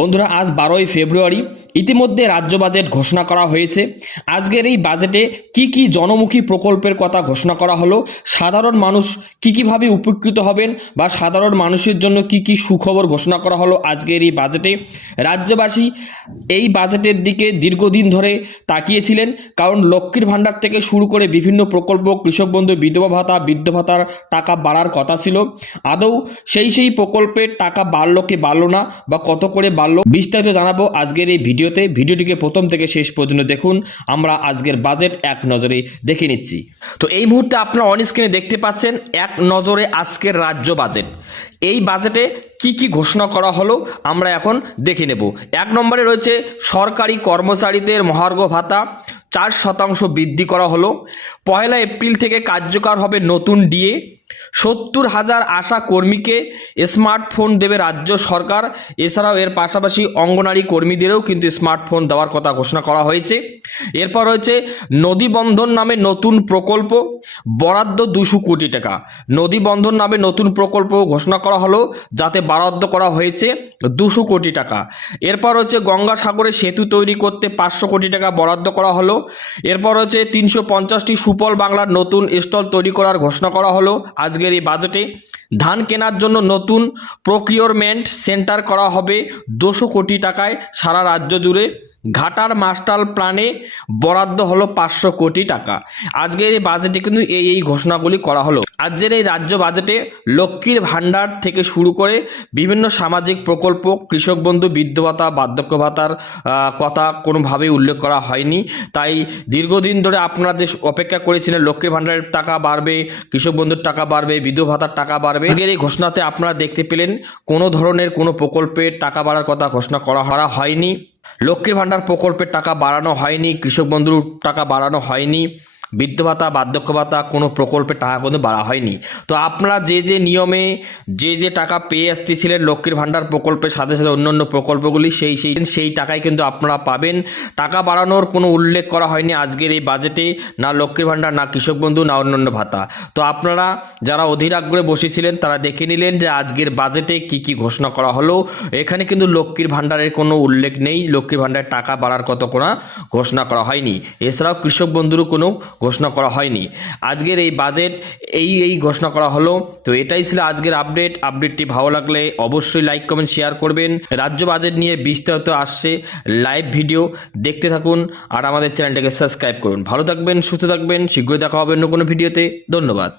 বন্ধুরা, আজ বারোই ফেব্রুয়ারি। ইতিমধ্যে রাজ্য বাজেট ঘোষণা করা হয়েছে। আজকের এই বাজেটে কি কি জনমুখী প্রকল্পের কথা ঘোষণা করা হলো, সাধারণ মানুষ কি কীভাবে উপকৃত হবেন বা সাধারণ মানুষের জন্য কি কি সুখবর ঘোষণা করা হলো আজকের এই বাজেটে? রাজ্যবাসী এই বাজেটের দিকে দীর্ঘদিন ধরে তাকিয়েছিলেন, কারণ লক্ষ্মীর ভাণ্ডার থেকে শুরু করে বিভিন্ন প্রকল্প, কৃষক বন্ধু, বিধবা ভাতা, বৃদ্ধ ভাতার টাকা বাড়ার কথা ছিল। আদৌ সেই সেই প্রকল্পের টাকা বাড়লো কি বাড়লো না বা কত করে বাড়লো বিস্তারিত জানাব আজকের এই ভিডিওতে। ভিডিওটিকে প্রথম থেকে শেষ পর্যন্ত দেখুন। আমরা আজকের বাজেট এক নজরে দেখে নিচ্ছি। তো এই মুহূর্তে আপনারা অন স্ক্রিনে দেখতে পাচ্ছেন, এক নজরে আজকের রাজ্য বাজেট এই বাজেটে কি কি ঘোষণা করা হলো আমরা এখন দেখে নেব। এক নম্বরে রয়েছে সরকারি কর্মচারীদের মহার্ঘ ভাতা, চার শতাংশ বৃদ্ধি করা হলো। পয়লা এপ্রিল থেকে কার্যকর হবে নতুন ডিএ। সত্তর হাজার আশা কর্মীকে স্মার্টফোন দেবে রাজ্য সরকার। এছাড়াও এর পাশাপাশি অঙ্গনারী কর্মীদেরও কিন্তু স্মার্টফোন দেওয়ার কথা ঘোষণা করা হয়েছে। এরপর রয়েছে নদী বন্ধন নামে নতুন প্রকল্প, বরাদ্দ দুশো কোটি টাকা। নদী বন্ধন নামে নতুন প্রকল্প ঘোষণা করা হলো যাতে বরাদ্দ করা হয়েছে দুশো কোটি টাকা। এরপর হচ্ছে গঙ্গাসাগরে সেতু তৈরি করতে পাঁচশো কোটি টাকা বরাদ্দ করা হলো। এরপর হচ্ছে তিনশো পঞ্চাশটি সুফল বাংলার নতুন স্টল তৈরি করার ঘোষণা করা হলো আজকের এই বাজেটে। ধান কেনার জন্য নতুন প্রকিওরমেন্ট সেন্টার করা হবে দুশো কোটি টাকায় সারা রাজ্য জুড়ে। ঘাটার মাস্টার প্ল্যানে বরাদ্দ হলো পাঁচশো কোটি টাকা। আজকের এই বাজেটে কিন্তু এই এই ঘোষণাগুলি করা হলো। আজকের এই রাজ্য বাজেটে লক্ষ্মীর ভাণ্ডার থেকে শুরু করে বিভিন্ন সামাজিক প্রকল্প, কৃষক বন্ধু বৃদ্ধ ভাতা বার্ধক্য ভাতার কথা কোনোভাবেই উল্লেখ করা হয়নি। তাই দীর্ঘদিন ধরে আপনারা যে অপেক্ষা করেছিলেন, লক্ষ্মীর ভাণ্ডারের টাকা বাড়বে, কৃষক বন্ধুর টাকা বাড়বে বিধবা ভাতার টাকা বাড়বে আজকের এই ঘোষণাতে আপনারা দেখতে পেলেন, কোনো ধরনের কোনো প্রকল্পের টাকা বাড়ার কথা ঘোষণা করা করা হয়নি। লক্ষ্মীর ভাণ্ডার প্রকল্পের টাকা বাড়ানো হয়নি, কৃষক বন্ধুর টাকা বাড়ানো হয়নি। বৃদ্ধ ভাতা বার্ধক্য ভাতা কোনো প্রকল্পের টাকা কিন্তু বাড়া হয়নি। তো আপনারা যে যে নিয়মে যে যে টাকা পেয়ে আসতেছিলেন লক্ষ্মীর ভাণ্ডার প্রকল্পের সাথে সাথে অন্যান্য প্রকল্পগুলি, সেই সেই সেই টাকায় কিন্তু আপনারা পাবেন। টাকা বাড়ানোর কোনো উল্লেখ করা হয়নি আজকের এই বাজেটে, না লক্ষ্মীর ভাণ্ডার, না কৃষক বন্ধু, না অন্যান্য ভাতা। তো আপনারা যারা অধীর আগ্রহে বসেছিলেন, তারা দেখে নিলেন যে আজকের বাজেটে কি কি ঘোষণা করা হলো। এখানে কিন্তু লক্ষ্মীর ভাণ্ডারের কোনো উল্লেখ নেই। লক্ষ্মীর ভাণ্ডারের টাকা বাড়ার কত কোনো ঘোষণা করা হয়নি। এছাড়াও কৃষক বন্ধুরও কোনো ঘোষণা করা হয়নি। আজকের এই বাজেট এই এই ঘোষণা করা হলো। তো এটাই ছিল আজকের আপডেট আপডেটটি ভালো লাগলে অবশ্যই লাইক কমেন্ট শেয়ার করবেন। রাজ্য বাজেট নিয়ে বিস্তারিত আসছে লাইভ ভিডিও দেখতে থাকুন আর আমাদের চ্যানেলটাকে সাবস্ক্রাইব করুন। ভালো থাকবেন, সুস্থ থাকবেন। শীঘ্রই দেখা হবে অন্য কোনো ভিডিওতে ধন্যবাদ।